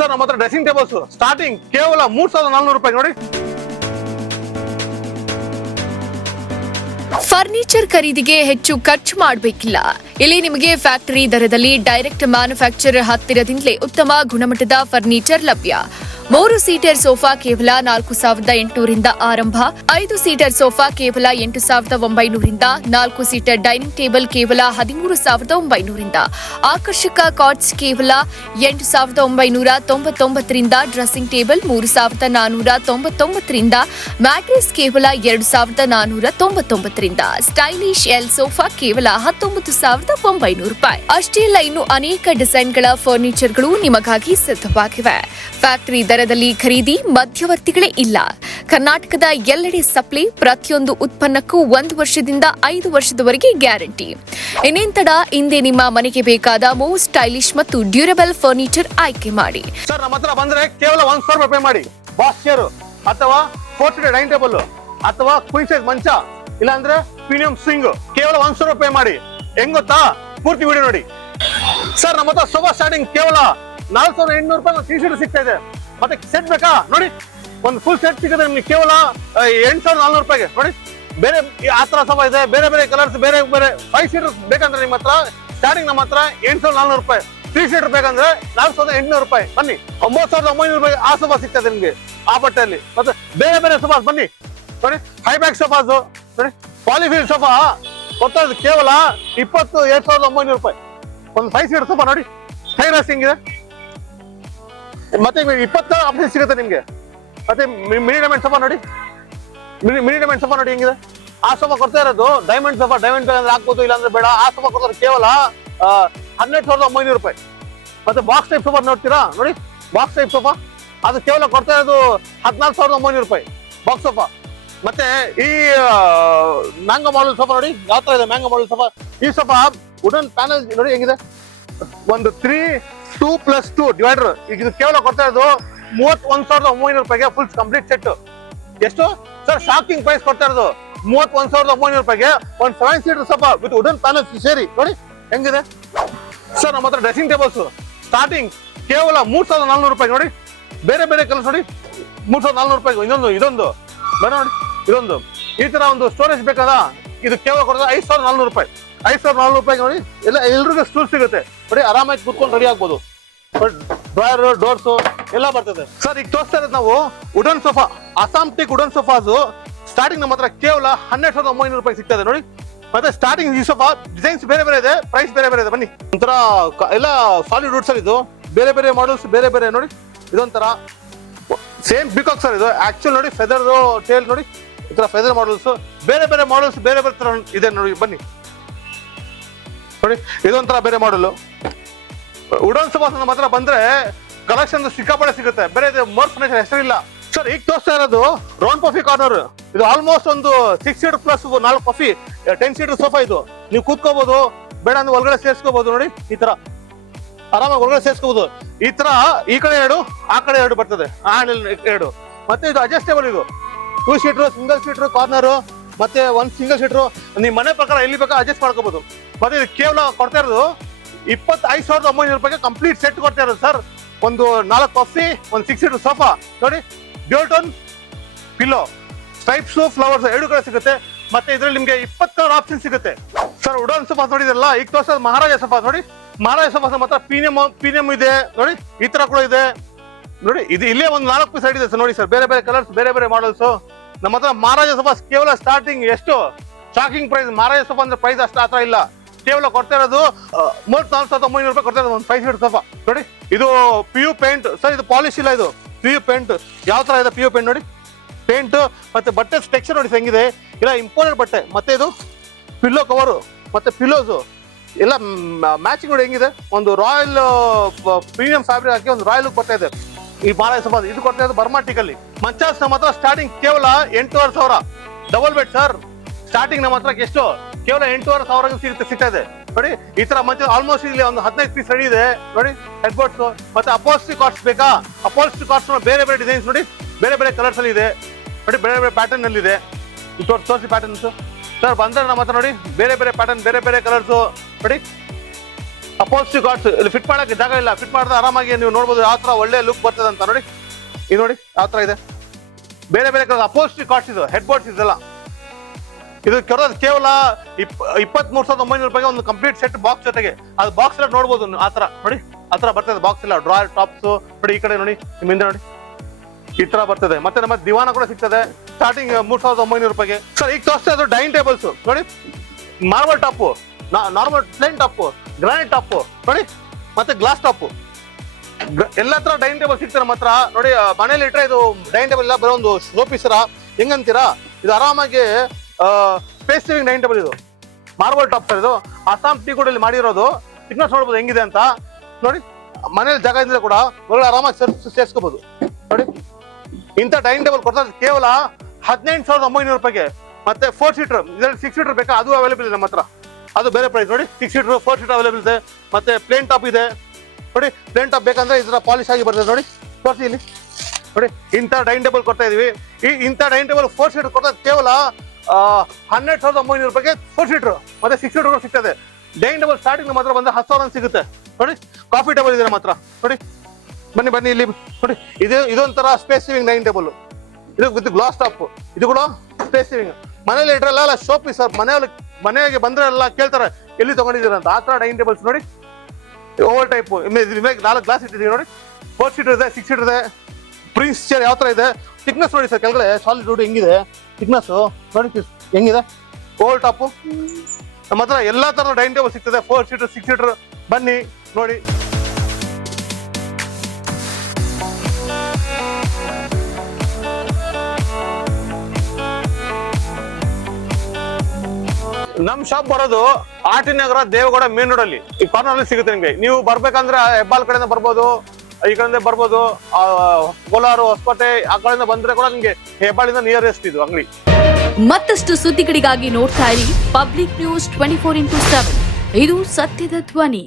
Sir ನಮ್ಮ ಹತ್ರ dressing tables starting ಕೇವಲ 3400 ರೂಪಾಯಿ ನೋಡಿ. ಫರ್ನಿಚರ್ ಖರೀದಿಗೆ ಹೆಚ್ಚು ಖರ್ಚು ಮಾಡಬೇಕಿಲ್ಲ. ಇಲ್ಲಿ ನಿಮಗೆ ಫ್ಯಾಕ್ಟರಿ ದರದಲ್ಲಿ ಡೈರೆಕ್ಟ್ ಮ್ಯಾನುಫ್ಯಾಕ್ಚರ್ ಹತ್ತಿರದಿಂದಲೇ ಉತ್ತಮ ಗುಣಮಟ್ಟದ ಫರ್ನಿಚರ್ ಲಭ್ಯ. 3 ಸೀಟರ್ ಸೋಫಾ ಕೇವಲ 4800ರಿಂದ ಆರಂಭ, 5 ಸೀಟರ್ ಸೋಫಾ ಕೇವಲ 8900ರಿಂದ, 4 ಸೀಟರ್ ಡೈನಿಂಗ್ ಟೇಬಲ್ ಕೇವಲ 13900ರಿಂದ, ಆಕರ್ಷಕ ಕಾಟ್ಸ್ ಕೇವಲ 8999ರಿಂದ, ಡ್ರೆಸ್ಸಿಂಗ್ ಟೇಬಲ್ 3499ರಿಂದ, ಮ್ಯಾಟ್ರೆಸ್ ಕೇವಲ 2499ರಿಂದ, ಸ್ಟೈಲಿಶ್ ಎಲ್ ಸೋಫಾ ಕೇವಲ 19900 ರೂಪಾಯಿ. ಅಷ್ಟೇ ಅಲ್ಲ, ಇನ್ನು ಅನೇಕ ಡಿಸೈನ್ಗಳ ಫರ್ನಿಚರ್ಗಳು ನಿಮಗಾಗಿ ಸಿದ್ಧವಾಗಿವೆ. ಫ್ಯಾಕ್ಟರಿ ದರದಲ್ಲಿ ಖರೀದಿ, ಮಧ್ಯವರ್ತಿಗಳೇ ಇಲ್ಲ. ಕರ್ನಾಟಕದ ಎಲ್ಲೆಡೆ ಸಪ್ಲೈ, ಪ್ರತಿಯೊಂದು ಉತ್ಪನ್ನಕ್ಕೂ 1 ವರ್ಷದಿಂದ 5 ವರ್ಷದವರೆಗೆ ಗ್ಯಾರಂಟಿ. ಇನ್ನೇನ್ ತಡ, ಹಿಂದೆ ನಿಮ್ಮ ಮನೆಗೆ ಬೇಕಾದ ಮೋಸ್ಟ್ ಸ್ಟೈಲಿಶ್ ಮತ್ತು ಡ್ಯೂರಬಲ್ ಫರ್ನಿಚರ್ ಆಯ್ಕೆ ಮಾಡಿ. ಸರ್ ನಮ್ಮ ಹತ್ರ ಬಂದ್ರೆ ಕೇವಲ 1000 ರೂಪಾಯಿ ಪೇ ಮಾಡಿ. ಬಾಸ್ ಚೇರ್ ಅಥವಾ 4 ಸೀಟರ್ ಡೈನಿಂಗ್ ಟೇಬಲ್ ಅಥವಾ ಕ್ವೀನ್ ಸೈಜ್ ಮಂಚ, ಇಲ್ಲ ಅಂದ್ರೆ ಪ್ರೀಮಿಯಂ ಸ್ವಿಂಗ್ ಕೇವಲ 1000 ರೂಪಾಯಿ ಮಾಡಿ. ಹೆಂಗ್ ಗೊತ್ತಾ? ಪೂರ್ತಿ ವಿಡಿಯೋ ನೋಡಿ. ಸರ್ ನಮ್ಮ ಹತ್ರ ಸೋಫಾ ಸ್ಟಾರ್ಟಿಂಗ್ ಕೇವಲ 4800 ರೂಪಾಯಿ ಒಂದು 3 ಸೀಟರ್ ಸಿಗ್ತಾ ಇದೆ. ಮತ್ತೆ ಸೆಟ್ ಬೇಕಾ ನೋಡಿ, ಒಂದು ಫುಲ್ ಸೆಟ್ ಸಿಗುತ್ತೆ ನಿಮ್ಗೆ ಕೇವಲ 8400 ರೂಪಾಯಿಗೆ ನೋಡಿ. ಬೇರೆ ಆ ತರ ಸೋಫಾ ಇದೆ, ಬೇರೆ ಬೇರೆ ಕಲರ್ಸ್, ಬೇರೆ ಬೇರೆ 5 ಸೀಟರ್ ಬೇಕಂದ್ರೆ ನಿಮ್ಮ ಹತ್ರ ಸ್ಟಾರ್ಟಿಂಗ್ ನಮ್ಮ ಹತ್ರ 8400 ರೂಪಾಯಿ. 3 ಸೀಟರ್ ಬೇಕಂದ್ರೆ 4800 ರೂಪಾಯಿ. ಬನ್ನಿ, 9900 ರೂಪಾಯಿ ಆ ಸೋಫಾ ಸಿಗ್ತದೆ ನಿಮ್ಗೆ ಆ ಬಟ್ಟೆಯಲ್ಲಿ. ಮತ್ತೆ ಬೇರೆ ಬೇರೆ ಸೋಫಾಸ್ ಬನ್ನಿ ನೋಡಿ, ಹೈ ಬ್ಯಾಕ್ ಸೋಫಾಸ್ ನೋಡಿ, ಪಾಲಿಫೀಲ್ ಸೋಫಾ ಗೊತ್ತಾದ್ರು ಕೇವಲ 27900 ರೂಪಾಯಿ. ಒಂದು 5 ಸೀಟರ್ ಸೋಫಾ ನೋಡಿ, ಹೈ ರೆಸ್ಟಿಂಗ್ ಇದೆ. ಮತ್ತೆ 20 ಆಪ್ಷನ್ ಸಿಗುತ್ತೆ ನಿಮ್ಗೆ. ಮತ್ತೆ ಮಿನಿ ಡೈಮಂಡ್ ಸೋಫಾ ನೋಡಿ, ಮಿನಿ ಡೈಮಂಡ್ ಸೋಫಾ ನೋಡಿ ಹೆಂಗಿದೆ. ಆ ಸೋಫಾ ಕೊಡ್ತಾ ಇರೋದು ಡೈಮಂಡ್ ಸೋಫಾ. ಡೈಮಂಡ್ ಬೇಕಂದ್ರೆ ಹಾಕ್ಬೋದು, ಇಲ್ಲಾಂದ್ರೆ ಬೇಡ. ಆ ಸೋಫಾ ಕೊಡ್ತಾರೆ ಕೇವಲ 12900 ರೂಪಾಯಿ. ಮತ್ತೆ ಬಾಕ್ಸ್ ಟೈಪ್ ಸೋಫಾ ನೋಡ್ತೀರಾ ನೋಡಿ, ಬಾಕ್ಸ್ ಟೈಪ್ ಸೋಫಾ ಅದು ಕೇವಲ ಕೊಡ್ತಾ ಇರೋದು 14900 ರೂಪಾಯಿ ಬಾಕ್ಸ್ ಸೋಫಾ. ಮತ್ತೆ ಈ ಮ್ಯಾಂಗೋ ಮಾಡೆಲ್ ಸೋಫಾ ನೋಡಿ, ಯಾವ ತರ ಇದೆ ಮ್ಯಾಂಗೋ ಮಾಡೆಲ್ ಸೋಫಾ. ಈ ಸೋಫಾ ವುಡನ್ ಪ್ಯಾನಲ್ ನೋಡಿ ಹೆಂಗಿದೆ. ಒಂದು 2+2 ಡಿವೈಡರ್. ಈಗ ಇದು ಕೇವಲ ಕೊಡ್ತಾ ಇರೋದು 31900 ರೂಪಾಯಿಗೆ ಫುಲ್ ಕಂಪ್ಲೀಟ್ ಸೆಟ್. ಎಷ್ಟು ಸರ್? ಶಾಕಿಂಗ್ ಪ್ರೈಸ್ ಕೊಡ್ತಾ ಇರೋದು 31900 ರೂಪಾಯಿಗೆ ಒಂದು 7 seater sofa with wooden panel ಸೇರಿ ನೋಡಿ ಹೆಂಗಿದೆ. ಸರ್ ನಮ್ಮ ಹತ್ರ ಡ್ರೆಸ್ಸಿಂಗ್ ಟೇಬಲ್ಸ್ ಸ್ಟಾರ್ಟಿಂಗ್ ಕೇವಲ 3400 ರೂಪಾಯಿ ನೋಡಿ. ಬೇರೆ ಬೇರೆ ಕಲರ್ಸ್ ನೋಡಿ, 3400 ರೂಪಾಯಿ. ಇದೊಂದು ಬೇರೆ ನೋಡಿ, ಇದೊಂದು ಈ ತರ ಒಂದು ಸ್ಟೋರೇಜ್ ಬೇಕಾದ ಇದು ಕೇವಲ ಕೊಡೋದು 5400 ರೂಪಾಯಿ. 5400 ರೂಪಾಯಿ ನೋಡಿ. ಎಲ್ರಿಗೂ ಸ್ಟೂಲ್ ಸಿಗುತ್ತೆ ನೋಡಿ, ಆರಾಮಾಗಿ ಕೂತ್ಕೊಂಡು ರೆಡಿ ಆಗ್ಬೋದು. ಡ್ರಾಯರ್, ಡೋರ್ಸ್ ಎಲ್ಲ ಬರ್ತದೆ. ಸರ್ ಈಗ ತೋರಿಸ್ತಾ ಇರೋದು ನಾವು wooden sofa, Assam teak wooden sofas starting ನಮ್ಮ ಹತ್ರ ಕೇವಲ 12900 ರೂಪಾಯಿ ಸಿಗ್ತದೆ ನೋಡಿ. ಮತ್ತೆ ಸ್ಟಾರ್ಟಿಂಗ್ ಈ ಸೋಫಾ ಡಿಸೈನ್ಸ್ ಬೇರೆ ಬೇರೆ ಇದೆ, ಪ್ರೈಸ್ ಬೇರೆ ಬೇರೆ ಇದೆ. ಬನ್ನಿ, ಒಂಥರ ಎಲ್ಲ ಸಾಲಿಡ್ ವುಡ್ ಸರ್. ಇದು ಬೇರೆ ಬೇರೆ ಮಾಡೆಲ್ಸ್ ಬೇರೆ ಬೇರೆ ನೋಡಿ. ಇದೊಂಥರ ಸೇಮ್ ಪಿಕಾಕ್ ಸರ್. ಇದು ಆಕ್ಚುಲ್ ನೋಡಿ, ಫೆದರ್ ಟೇಲ್ ನೋಡಿ, ಈ ತರ ಫೆದರ್ ಮಾಡೆಲ್ಸ್ ಬೇರೆ ಬೇರೆ ಮಾಡೆಲ್ಸ್ ಬೇರೆ ಬೇರೆ ತರ ಇದೆ ನೋಡಿ. ಬನ್ನಿ ನೋಡಿ, ಇದೊಂಥರ ಬೇರೆ ಮಾಡೆಲ್. ವುಡನ್ ಸೋಫಾ ನಮ್ಮ ಹತ್ರ ಬಂದ್ರೆ ಕಲೆಕ್ಷನ್ ಸಿಕ್ಕಾಪಟ್ಟೆ ಸಿಗುತ್ತೆ. ಬೇರೆ ಮೋರ್ ಫರ್ನಿಚರ್ ಹೆಸರಿಲ್ಲ ಸರ್. ಈಗ ತೋರಿಸ್ತಾ ಇರೋದು ರೌಂಡ್ ಪಫಿ ಕಾರ್ನರ್. ಇದು ಆಲ್ಮೋಸ್ಟ್ ಒಂದು 6 ಸೀಟರ್ ಪ್ಲಸ್ 4 ಪಫಿ 10 ಸೀಟರ್ ಸೋಫಾ. ಇದು ನೀವು ಕೂತ್ಕೋಬಹುದು, ಬೇಡ ಅಂದ್ರೆ ಒಳಗಡೆ ಸೇರ್ಸ್ಕೋಬಹುದು ನೋಡಿ. ಈ ತರ ಆರಾಮಾಗಿ ಒಳಗಡೆ ಸೇರ್ಸ್ಕೋಬಹುದು. ಈ ತರ ಈ ಕಡೆ 2 ಆ ಕಡೆ 2 ಬರ್ತದೆ, ಆ ಹ್ಯಾಂಡಲ್ 2. ಮತ್ತೆ ಇದು ಅಡ್ಜಸ್ಟೇಬಲ್. ಇದು 2 ಸೀಟರ್, ಸಿಂಗಲ್ ಸೀಟರ್ ಕಾರ್ನರ್, ಮತ್ತೆ 1 ಸಿಂಗಲ್ ಸೀಟರ್. ನಿಮ್ ಮನೆ ಪ್ರಕಾರ ಎಲ್ಲಿ ಬೇಕಾ ಅಡ್ಜಸ್ಟ್ ಮಾಡ್ಕೋಬಹುದು. ಮತ್ತೆ ಇದು ಕೇವಲ ಕೊಡ್ತಾ ಇರೋದು 25900 ರೂಪಾಯಿಗೆ ಕಂಪ್ಲೀಟ್ ಸೆಟ್ ಕೊಡ್ತಾ ಇರೋದು ಸರ್. ಒಂದು 4 ಪಫಿ, ಒಂದು 6 ಸೀಟರ್ ಸೋಫಾ ನೋಡಿ, ಡ್ಯೂಟನ್ ಪಿಲ್ಲೋ, ಸ್ಟ್ರೈಪ್ಸ್, ಫ್ಲವರ್ಸ್ 2 ಕಡೆ ಸಿಗುತ್ತೆ. ಮತ್ತೆ ಇದ್ರಲ್ಲಿ ನಿಮ್ಗೆ 20 ಆಪ್ಷನ್ ಸಿಗುತ್ತೆ ಸರ್. ವುಡನ್ ಸೋಫಾ ನೋಡಿದ್ರಲ್ಲ, ಈಗ ತೋರಿಸೋದು ಮಹಾರಾಜ ಸೋಫಾ ನೋಡಿ. ಮಹಾರಾಜ ಸೋಫಾ ಮಾತ್ರ ಪ್ರೀಮಿಯಂ ಇದೆ ನೋಡಿ. ಈ ತರ ಕೂಡ ಇದೆ ನೋಡಿ. ಇದು ಇಲ್ಲೇ ಒಂದು 4 ಪೀಸ್ ಇದೆ ಸರ್ ನೋಡಿ ಸರ್. ಬೇರೆ ಬೇರೆ ಕಲರ್ಸ್, ಬೇರೆ ಬೇರೆ ಮಾಡೆಲ್ಸ್ ನಮ್ಮ ಹತ್ರ. ಮಹಾರಾಜ ಸೋಫಾ ಕೇವಲ ಸ್ಟಾರ್ಟಿಂಗ್ ಎಷ್ಟು ಶಾಕಿಂಗ್ ಪ್ರೈಸ್. ಮಹಾರಾಜ ಸೋಫಾ ಅಂದ್ರೆ ಪ್ರೈಸ್ ಅಷ್ಟು ಆತರ ಇಲ್ಲ. ಕೇವಲ ಕೊಡ್ತಾ ಇರೋದು 34,900 ರೂಪಾಯಿ ಕೊಡ್ತಾ ಇರೋದು ಒಂದು 5 ಸೀಟರ್ ಸೋಫಾ ನೋಡಿ. ಇದು PU ಪೇಂಟ್ ಸರ್. ಇದು ಪಾಲಿಶ್ ಇಲ್ಲ, ಇದು PU ಪೇಂಟ್. ಯಾವ ತರ ಇದೆ PU ಪೇಂಟ್ ನೋಡಿ, ಪೇಂಟ್. ಮತ್ತೆ ಬಟ್ಟೆ ಟೆಕ್ಸ್ಚರ್ ನೋಡಿ ಹೆಂಗಿದೆ, ಇಲ್ಲ ಇಂಪೋರ್ಟೆಡ್ ಬಟ್ಟೆ. ಮತ್ತೆ ಇದು ಪಿಲ್ಲೋ ಕವರ್, ಮತ್ತೆ ಪಿಲ್ಲೋಸ್ ಎಲ್ಲ ಮ್ಯಾಚಿಂಗ್ ನೋಡಿ ಹೆಂಗಿದೆ. ಒಂದು ರಾಯಲ್ ಪ್ರೀಮಿಯಂ ಫ್ಯಾಬ್ರಿಕ್ ಹಾಕಿ ಒಂದು ರಾಯಲ್ ಲುಕ್ ಬರ್ತಾ ಇದೆ ಈ ಮಹಾರಾಜ ಸೋಫಾ. ಇದು ಕೊಡ್ತಾ ಇರೋದು ಬರ್ಮಾಟಿಕಲ್ಲಿ. ಮಂಚ ನಮ್ಮ ಹತ್ರ ಸ್ಟಾರ್ಟಿಂಗ್ ಕೇವಲ 8500 ಡಬಲ್ ಬೆಡ್ ಸರ್. ಸ್ಟಾರ್ಟಿಂಗ್ ನಮ್ಮ ಹತ್ರ ಎಷ್ಟು ಕೇವಲ 8500 ಸಿಗ್ತಾ ಇದೆ ನೋಡಿ. ಈ ತರ ಮಂಚ ಆಲ್ಮೋಸ್ಟ್ ಇಲ್ಲಿ ಒಂದು 15 ಪೀಸ್ ರೆಡಿ ಇದೆ ನೋಡಿ. ಹೆಡ್ ಬೋರ್ಡ್ಸ್ ಮತ್ತೆ ಅಪೋಲ್ಸ್ಟ್ರಿ ಕಾರ್ಡ್ಸ್ ಬೇಕಾ? ಅಪೋಲ್ಸ್ಟ್ರಿ ಕಾರ್ಡ್ಸ್ ಬೇರೆ ಬೇರೆ ಡಿಸೈನ್ಸ್ ನೋಡಿ, ಬೇರೆ ಬೇರೆ ಕಲರ್ಸ್ ಅಲ್ಲಿ ಇದೆ ನೋಡಿ, ಬೇರೆ ಬೇರೆ ಪ್ಯಾಟರ್ನ್ ಅಲ್ಲಿ ಇದೆ. ತೋರಿಸಿ ಪ್ಯಾಟರ್ನ್ಸ್ ಸರ್. ಬಂದ್ರೆ ನಮ್ಮ ಹತ್ರ ನೋಡಿ ಬೇರೆ ಬೇರೆ ಪ್ಯಾಟರ್ನ್, ಬೇರೆ ಬೇರೆ ಕಲರ್ಸ್ ನೋಡಿ. ಅಪೋಸಿಟಿವ್ ಕಾರ್ಡ್ಸ್ ಇಲ್ಲಿ ಫಿಟ್ ಮಾಡಕ್ಕೆ ಜಾಗ ಇಲ್ಲ, ಫಿಟ್ ಮಾಡಿದ್ರೆ ಆರಾಮಾಗಿ ನೀವು ನೋಡ್ಬೋದು ಯಾವ ತರ ಒಳ್ಳೆ ಲುಕ್ ಬರ್ತದೆ ಅಂತ. ನೋಡಿ ಇದು ನೋಡಿ ಯಾವ ತರ ಇದೆ, ಬೇರೆ ಬೇರೆ ಕಲರ್ ಅಪೋಸಿಟಿವ್ ಕಾರ್ಡ್ಸ್ ಇದು, ಹೆಡ್ ಬೋರ್ಡ್ಸ್ ಇದೆಲ್ಲ. ಇದು ಕೇವಲ 23,900 ರೂಪಾಯಿಗೆ ಒಂದು ಕಂಪ್ಲೀಟ್ ಸೆಟ್ ಬಾಕ್ಸ್ ಜೊತೆಗೆ. ಅದು ಬಾಕ್ಸ್ ಎಲ್ಲ ನೋಡ್ಬೋದು ಆತರ, ನೋಡಿ ಆತರ ಬರ್ತದೆ ಬಾಕ್ಸ್ ಎಲ್ಲ, ಡ್ರಾಯರ್ ಟಾಪ್ಸ್ ನೋಡಿ, ಈ ಕಡೆ ನೋಡಿ ನಿಮ್ಮಿಂದ ನೋಡಿ ಈ ತರ ಬರ್ತದೆ. ಮತ್ತೆ ನಮ್ಮ ದಿವಾನ ಕೂಡ ಸಿಗ್ತದೆ ಸ್ಟಾರ್ಟಿಂಗ್ 3,900 ರೂಪಾಯಿಗೆ. ಸರ್ ಈಗ ತೋರಿಸ್ತಾ ಇರೋದು ಡೈನಿಂಗ್ ಟೇಬಲ್ಸ್ ನೋಡಿ, marble top, normal plain top, granite top ನೋಡಿ, ಮತ್ತೆ ಗ್ಲಾಸ್ ಟಾಪ್, ಎಲ್ಲ ತರ ಡೈನಿಂಗ್ ಟೇಬಲ್ ಸಿಗ್ತಾರೆ ನಮ್ಮ ಹತ್ರ. ನೋಡಿ ಮನೇಲಿ ಇಟ್ರೆ ಇದು ಡೈನಿಂಗ್ ಟೇಬಲ್ ಇಲ್ಲ, ಬರೋ ಒಂದು ಶೋ ಪೀಸರ ಹೆಂಗಂತೀರಾ, ಇದು ಆರಾಮಾಗಿ ಸ್ಪೇಸ್ ಸೇವಿಂಗ್ ಡೈನಿಂಗ್ ಟೇಬಲ್. ಇದು ಮಾರ್ಬಲ್ ಟಾಪ್ ಸರ್, ಇದು ಅಸ್ಸಾಂ ಟೀ ಕೂಡ ಇಲ್ಲಿ ಮಾಡಿರೋದು. ಥಿಕ್ನೆಸ್ ನೋಡ್ಬೋದು ಹೆಂಗಿದೆ ಅಂತ ನೋಡಿ, ಮನೇಲಿ ಜಾಗ ಇದ್ರೆ ಕೂಡ ಒಳ್ಳೆ ಆರಾಮಾಗಿ ಸೇರ್ಸ್ಕೋಬಹುದು. ನೋಡಿ ಇಂಥ ಡೈನಿಂಗ್ ಟೇಬಲ್ ಕೊಡ್ತಾರೆ ಕೇವಲ 19,900 ರೂಪಾಯಿಗೆ. ಮತ್ತೆ 4 ಸೀಟರ್, ಇದರಲ್ಲಿ 6 ಸೀಟರ್ ಬೇಕಾ ಅದು ಅವೈಲೇಬಲ್ ಇದೆ ನಮ್ಮ ಹತ್ರ, ಅದು ಬೇರೆ ಪ್ರೈಸ್. ನೋಡಿ 6 ಸೀಟರ್ 4 ಸೀಟರ್ ಅವೈಲೇಬಲ್ ಇದೆ. ಮತ್ತೆ ಪ್ಲೇನ್ ಟಾಪ್ ಇದೆ ನೋಡಿ, ಪ್ಲೇನ್ ಟಾಪ್ ಬೇಕಂದ್ರೆ ಈ ತರ ಪಾಲಿಶ್ ಆಗಿ ಬರ್ತದೆ ನೋಡಿ, ತೋರಿಸಿ ಇಲ್ಲಿ ನೋಡಿ. ಇಂಥ ಡೈನಿಂಗ್ ಟೇಬಲ್ ಕೊಡ್ತಾ ಇದೀವಿ. ಇಂಥ ಡೈನಿಂಗ್ ಟೇಬಲ್ 4 ಸೀಟರ್ ಕೊಡ್ತಾ ಕೇವಲ 12,900 ರೂಪಾಯಿಗೆ 4 ಸೀಟರ್, ಮತ್ತೆ 6 ಸೀಟರ್ ಸಿಗ್ತದೆ. ಡೈನಿಂಗ್ ಟೇಬಲ್ ಸ್ಟಾರ್ಟಿಂಗ್ ನಮ್ಮ ಹತ್ರ ಬಂದ 10,000 ಸಿಗುತ್ತೆ ನೋಡಿ. ಕಾಫಿ ಟೇಬಲ್ ಇದೆ ನಮ್ಮ ಹತ್ರ ನೋಡಿ, ಬನ್ನಿ ಇಲ್ಲಿ ನೋಡಿ. ಇದೊಂಥರ ಸ್ಪೇಸ್ ಸೇವಿಂಗ್ ಡೈನಿಂಗ್ ಟೇಬಲ್, ಇದು ವಿತ್ ಗ್ಲಾಸ್ ಟಾಪ್, ಇದು ಕೂಡ ಸ್ಪೇಸ್ ಸೇವಿಂಗ್. ಮನೇಲಿ ಇಟ್ರಲ್ಲ ಶೋ ಪೀಸ್, ಮನೆಗೆ ಬಂದ್ರೆ ಎಲ್ಲ ಕೇಳ್ತಾರೆ ಎಲ್ಲಿ ತಗೊಂಡಿದ್ದೀರ ಅಂತ. ಆ ತರ ಡೈನಿಂಗ್ ಟೇಬಲ್ಸ್ ನೋಡಿ, ಓವರ್ ಟೈಪ್ 4 ಗ್ಲಾಸ್ ಇಟ್ಟಿದ್ದೀವಿ ನೋಡಿ. 4 ಸೀಟರ್ ಇದೆ, 6 ಸೀಟರ್ ಇದೆ. ಪ್ರಿನ್ಸ್ ಚೇರ್ ಯಾವ ತರ ಇದೆ, ಥಿಕ್ನೆಸ್ ನೋಡಿ ಸರ್, ಕೆಳಗಡೆ ಸಾಲಿಡ್ ವುಡ್ ಹೆಂಗಿದೆ ಥಿಕ್ನೆಸ್ ನೋಡಿ ಹೆಂಗಿದೆ. ಓವರ್ ಟಾಪ್ ನಮ್ಮ ಹತ್ರ ಎಲ್ಲಾ ತರ ಡೈನಿಂಗ್ ಟೇಬಲ್ ಸಿಗ್ತದೆ, 4 ಸೀಟರ್ 6 ಸೀಟರ್. ಬನ್ನಿ ನೋಡಿ. ನಮ್ ಶಾಪ್ ಬರೋದು ಆರ್ಟಿ ನಗರ ದೇವಗೌಡ ಮೇನ್ ರೋಡ್ ಅಲ್ಲಿ, ಈ ಕಾರ್ನರ್ ಅಲ್ಲಿ ಸಿಗುತ್ತೆ ನಿಮ್ಗೆ. ನೀವು ಬರ್ಬೇಕಂದ್ರೆ ಹೆಬ್ಬಾಲ್ ಕಡೆಯಿಂದ ಬರ್ಬೋದು, ಈ ಕಡೆಯಿಂದ ಬರ್ಬೋದು, ಕೋಲಾರ ಹೊಸಕೋಟೆ ಆ ಕಡೆಯಿಂದ ಬಂದ್ರೆ ಕೂಡ ನಿಮ್ಗೆ ಹೆಬ್ಬಾಳಿಂದ ನಿಯರೆಸ್ಟ್ ಇದು ಅಂಗಡಿ. ಮತ್ತಷ್ಟು ಸುದ್ದಿಗಳಿಗಾಗಿ ನೋಡ್ತಾ ಇರಿ ಪಬ್ಲಿಕ್ ನ್ಯೂಸ್ 24x7. ಇದು ಸತ್ಯದ ಧ್ವನಿ.